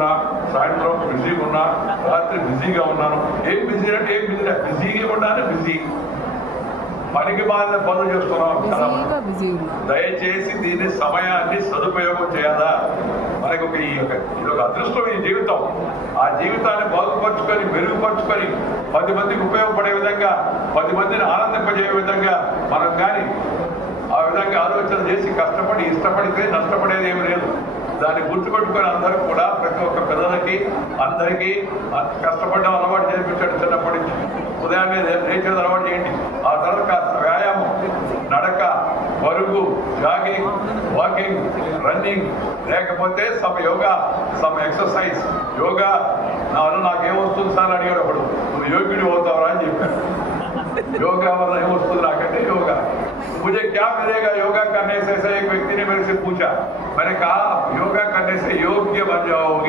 ఉన్నా, సాయంత్రం బిజీగా ఉన్నా, రాత్రి బిజీగా ఉన్నాను. ఏం బిజీ అంటే ఏం బిజీ, బిజీగా ఉన్నాను, బిజీ పనికి బాగా పనులు చేస్తున్నాం. దయచేసి దీని సమయాన్ని సదుపయోగం చేయాలా. మనకు ఇది ఒక అదృష్టం ఈ జీవితం. ఆ జీవితాన్ని బాగుపరుచుకొని మెరుగుపరుచుకొని 10 మందికి ఉపయోగపడే విధంగా, 10 మందిని ఆనందింపజేయ విధంగా మనం కానీ ఆ విధంగా ఆలోచన చేసి కష్టపడి ఇష్టపడితే నష్టపడేది ఏమి లేదు. దాన్ని గుర్తుపెట్టుకొని అందరూ కూడా ప్రతి ఒక్క పిల్లలకి అందరికీ కష్టపడడం అలవాటు చేయించాడు. చిన్నప్పటి నుంచి ఉదయాన్నే లేచేది అలవాటు చేయండి. ఆ తర్వాత కాస్త వ్యాయామం, నడక, పరుగు, జాగింగ్, వాకింగ్, రన్నింగ్, లేకపోతే some yoga, some exercise. Yoga నా వల్ల నాకేమొస్తుంది సార్ అడిగాడు ఒకడు. నువ్వు యోగ్యుడు అవుతావరా అని చెప్పాను. योगा वाला है उसको ला करके योगा। मुझे क्या मिलेगा योगा करने से? एक व्यक्ति ने मेरे से पूछा, मैंने कहा योगा करने से योग्य बन जाओगे।